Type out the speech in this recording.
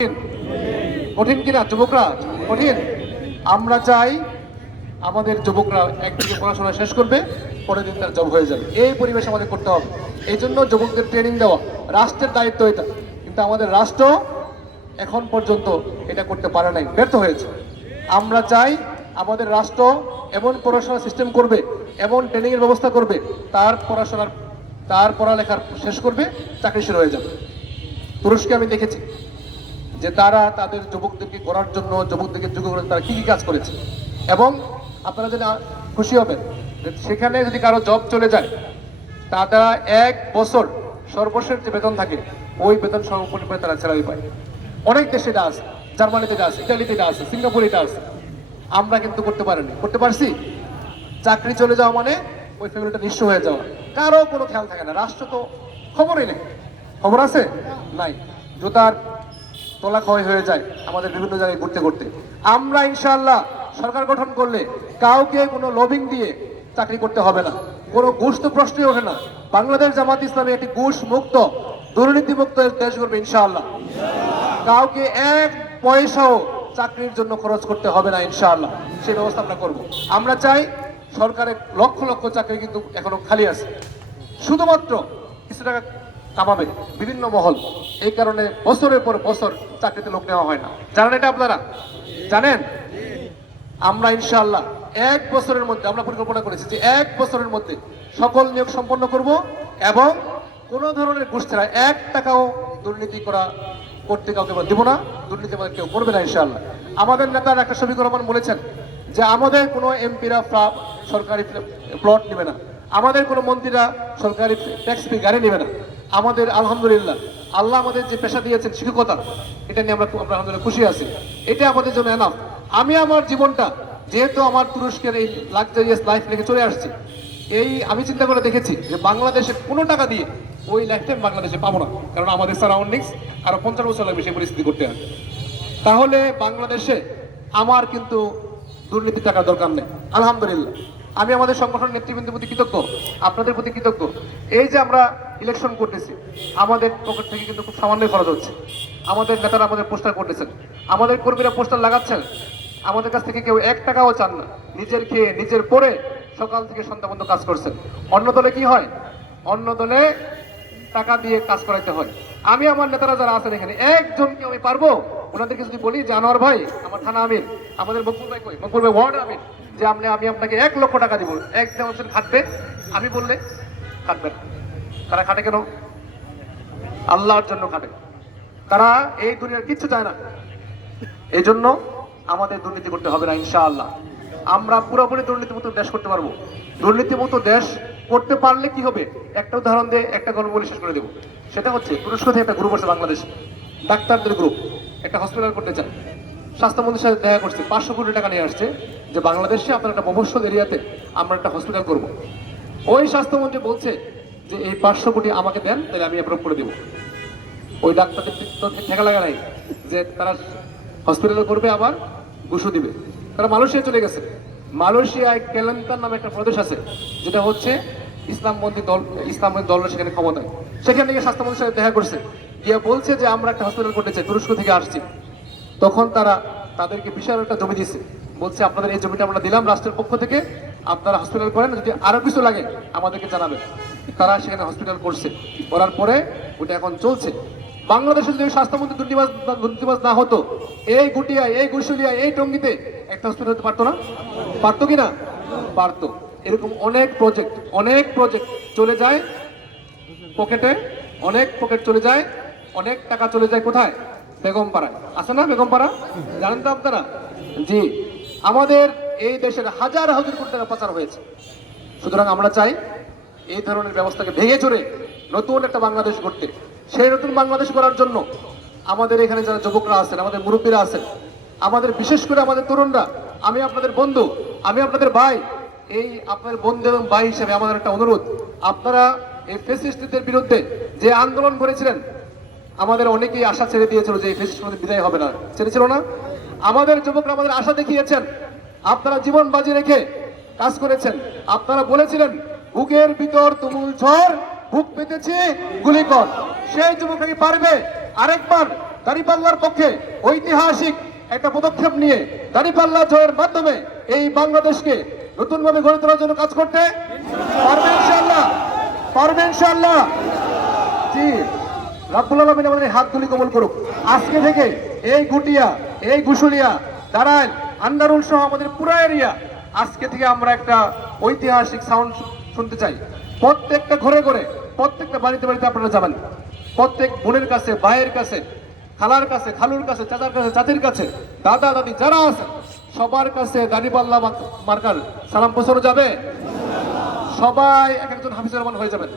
কঠিন কিনা যুবকরা? কঠিন। আমরা চাই আমাদের যুবকরা একদিকে পড়াশোনা শেষ করবে, পরের দিন তার জব হয়ে যাবে। এই পরিবেশ আমাদের করতে হবে। এই জন্য যুবকদের ট্রেনিং দেওয়া রাষ্ট্রের দায়িত্ব এটা, কিন্তু আমাদের রাষ্ট্র এখন পর্যন্ত এটা করতে পারে নাই, ব্যর্থ হয়েছে। আমরা চাই আমাদের রাষ্ট্র এমন পড়াশোনার সিস্টেম করবে, এমন ট্রেনিংয়ের ব্যবস্থা করবে, তার পড়ালেখার শেষ করবে, চাকরি শুরু হয়ে যাবে। তুরস্কে আমি দেখেছি যে তারা তাদের যুবকদেরকে করার জন্য, যুবকদেরকে যোগ্য করে তারা কি কি কাজ করেছে। এবং আপনারা যদি খুশি হবেন যে সেখানে যদি কারো জব চলে যায়, তারা 1 বছর সর্বশেষ যে বেতন থাকে ওই বেতন সম্পূর্ণ তারা স্যালারি পায়। অনেক দেশে এটা আছে, জার্মানিতে এটা আছে, ইটালিতে এটা আছে, সিঙ্গাপুরে এটা আছে। আমরা কিন্তু করতে পারিনি। করতে পারছি? চাকরি চলে যাওয়া মানে ওই ফ্যামিলিটা নিঃস্ব হয়ে যাওয়া, কারো কোনো খেয়াল থাকে না। রাষ্ট্র তো খবরই নেই। খবর আছে? নাই। জুতার তোলা ক্ষয় হয়ে যায় আমাদের বিভিন্ন জায়গায় ঘুরতে ঘুরতে। আমরা ইনশাআল্লাহ সরকার গঠন করলে কাউকে কোনো লবিং দিয়ে চাকরি করতে হবে না, কোনো ঘুষ তো প্রশ্নই ওঠে না। বাংলাদেশ জামাত ইসলামী একটি ঘুষ মুক্ত, দুর্নীতি মুক্ত দেশ করবে ইনশাআল্লাহ। কাউকে 1 পয়সাও চাকরির জন্য খরচ করতে হবে না ইনশাআল্লাহ। সেই ব্যবস্থা আমরা করব। আমরা চাই সরকারের লক্ষ লক্ষ চাকরি কিন্তু এখনো খালি আছে, শুধুমাত্র কিছু টাকা কামাবে বিভিন্ন মহল। এই কারণে বছরের পর বছর চাকরিতে লোক নেওয়া হয় না। জানেন এটা আপনারা? জানেন? আমরা ইনশাআল্লাহ 1 বছরের মধ্যে আমরা পরিকল্পনা করেছি যে 1 বছরের মধ্যে সকল নিয়োগ সম্পন্ন করব এবং কোনো ধরনের ঘুষ ছাড়া 1 টাকাও দুর্নীতি করতে কাউকে দিব না, দুর্নীতি আমাদের কেউ করবে না ইনশাআল্লাহ। আমাদের নেতা ডাক্তার শফিকুর রহমান বলেছেন যে আমাদের কোনো এমপিরা সরকারি প্লট নেবে না, আমাদের কোনো মন্ত্রীরা সরকারি ট্যাক্স ফ্রি গাড়ি নেবে না। আমাদের আলহামদুলিল্লাহ আল্লাহ আমাদের যে পেশা দিয়েছেন শিক্ষকতা, এটা নিয়ে আমরা আলহামদুলিল্লাহ খুশি আছি। এটা আমাদের জন্য এনাফ। আমি আমার জীবনটা যেহেতু আমার তুরস্কের এই লাক্সারিয়াস লাইফ রেখে চলে আসছি, আমি চিন্তা করে দেখেছি যে বাংলাদেশে কোনো টাকা দিয়ে ওই লাইফটাইম বাংলাদেশে পাবো না, কারণ আমাদের সারাউন্ডিংস আরো 50 বছর লাগবে সেই পরিস্থিতি করতে হয়। তাহলে বাংলাদেশে আমার কিন্তু দুর্নীতি টাকার দরকার নেই আলহামদুলিল্লাহ। আমি আমাদের সংগঠনের নেতৃবৃন্দের প্রতি কৃতজ্ঞ, আপনাদের প্রতি কৃতজ্ঞ। এই যে আমরা ইলেকশন করতেছি, আমাদের পকেট থেকে কিন্তু খুব সামান্য খরচ হচ্ছে। আমাদের নেতারা আমাদের পোস্টার করতেছেন, আমাদের কর্মীরা পোস্টার লাগাচ্ছেন, আমাদের কাছ থেকে কেউ 1 টাকাও চান না। নিজের খেয়ে নিজের পরে সকাল থেকে সন্ধ্যা পর্যন্ত কাজ করছেন। অন্য দলে কি হয়? অন্য দলে টাকা দিয়ে কাজ করাইতে হয়। আমি আমার নেতারা যারা আছেন এখানে, একজনকে আমি পারবো ওনাদেরকে যদি বলি যে আনোয়ার ভাই, আমার থানা আমির, আমাদের মকবুল ভাই কই, মকবুল ভাই ওয়ার্ড আমির, যে আমি আপনাকে 1 লক্ষ টাকা দিব, একদম খাটবে, আমি বললে খাটবে না। তারা খাটে কেন? আল্লাহর জন্য খাটে। তারা এই দুনিয়ার কিচ্ছু চায় না। এই জন্য আমাদের দুর্নীতি করতে হবে না ইনশাআল্লাহ। আমরা পুরোপুরি দুর্নীতিমুক্ত দেশ করতে পারবো। দুর্নীতিমুক্ত দেশ করতে পারলে কি হবে? একটা উদাহরণ দিয়ে একটা গল্প বলে শেষ করে দেবো। সেটা হচ্ছে তুরস্ক থেকে একটা গ্রুপ আছে বাংলাদেশ, ডাক্তারদের গ্রুপ, একটা হসপিটাল করতে চায়। স্বাস্থ্যমন্ত্রীর সাথে দেখা করছে, 500 কোটি টাকা নিয়ে আসছে যে বাংলাদেশে আপনার একটা মফস্বল এরিয়াতে আমরা একটা হসপিটাল করব। ওই স্বাস্থ্যমন্ত্রী বলছে যে এই 500 কোটি আমাকে দেন, তাহলে আমি অ্যাপ্রুভ করে দেবো। ওই ডাক্তারদের ঠেকা লাগা নাই যে তারা হসপিটাল করবে আবার ঘুষও দিবে। তারা মালয়েশিয়া চলে গেছে। মালয়েশিয়ায় কেলেঙ্কার নামে একটা প্রদেশ আছে, যেটা হচ্ছে ইসলামপন্থী দল সেখানে ক্ষমতায়। সেখানে গিয়ে স্বাস্থ্যমন্ত্রীর সাথে দেখা করছে, গিয়ে বলছে যে আমরা একটা হসপিটাল করতে চাই, তুরস্ক থেকে আসছি। তখন তাদেরকে বিশাল একটা জমি দিচ্ছে, বলছে আপনাদের এই জমিটা আমরা দিলাম রাষ্ট্রের পক্ষ থেকে, আপনারা হসপিটাল করেন, যদি আরো কিছু লাগে আমাদেরকে জানাবেন। তারা সেখানে হসপিটাল করছে, করার পরে ওটা এখন চলছে। বাংলাদেশের যদি স্বাস্থ্যমন্ত্রী দুর্নীতিবাজ না হতো, এই গুটিয়ায়, এই গুশুলিয়ায়, এই টঙ্গিতে একটা হসপিটাল হতে পারতো না? পারতো কিনা? পারতো। এরকম অনেক প্রজেক্ট চলে যায় পকেটে, অনেক পকেট চলে যায়, অনেক টাকা চলে যায় কোথায়? বেগমপাড়ায় আছে না? বেগমপাড়া জানেন তো আপনারা? জি, আমাদের এই দেশের হাজার হাজার কোটি টাকা পাচার হয়েছে। সুতরাং আমরা চাই এই ধরনের ব্যবস্থাকে ভেঙে চড়ে নতুন একটা বাংলাদেশ গড়তে। সেই নতুন বাংলাদেশ গড়ার জন্য আমাদের এখানে যারা যুবকরা আছেন, আমাদের মুরব্বীরা আছেন, আমাদের বিশেষ করে আমাদের তরুণরা, আমি আপনাদের বন্ধু, আমি আপনাদের ভাই, এই আপনাদের বন্ধু এবং ভাই হিসেবে আমাদের একটা অনুরোধ, আপনারা এই ফ্যাসিস্টদের বিরুদ্ধে যে আন্দোলন করেছিলেন, আমাদের অনেকেই আশা ছেড়ে দিয়েছিল যে এই ফ্যাসিস্ট বিদায় হবে না, ছেড়েছিল না? আমাদের যুবকরা আমাদের আশা দেখিয়েছেন, আপনারা জীবন বাজি রেখে কাজ করেছেন। আপনারা বলেছিলেন বুকের ভিতর তুমুল ঝড়, বুক পেতেছে গুলি কর। সেই যুবকরা কি পারবে আরেকবার দাঁড়িপাল্লার পক্ষে ঐতিহাসিক একটা পদক্ষেপ নিয়ে দাঁড়িপাল্লা জয়ের মাধ্যমে এই বাংলাদেশকে নতুন ভাবে গড়ে তোলার জন্য কাজ করতে পারবে ইনশাআল্লাহ, পারবে ইনশাআল্লাহ। জি, রাব্বুল আলামিন আমাদের হাত তুলি কবুল করুক। আজকে থেকে এই গুটিয়া, এই গুশুলিয়া, দাঁড়াইল, আন্দারুল সহ আমাদের পুরো এরিয়া, আজকে থেকে আমরা একটা ঐতিহাসিক সাউন্ড শুনতে চাই। প্রত্যেকটা ঘরে ঘরে, প্রত্যেকটা বাড়িতে বাড়িতে আপনারা যাবেন, প্রত্যেক বোনের কাছে, ভাইয়ের কাছে, খালার কাছে, খালুর কাছে, চাচার কাছে, চাচির কাছে, দাদা দাদি যারা আছে সবার কাছে দাঁড়িপাল্লা মার্কার সালাম পৌঁছানো যাবে। সবাই এক একজন হাফিজুর রহমান হয়ে যাবেন।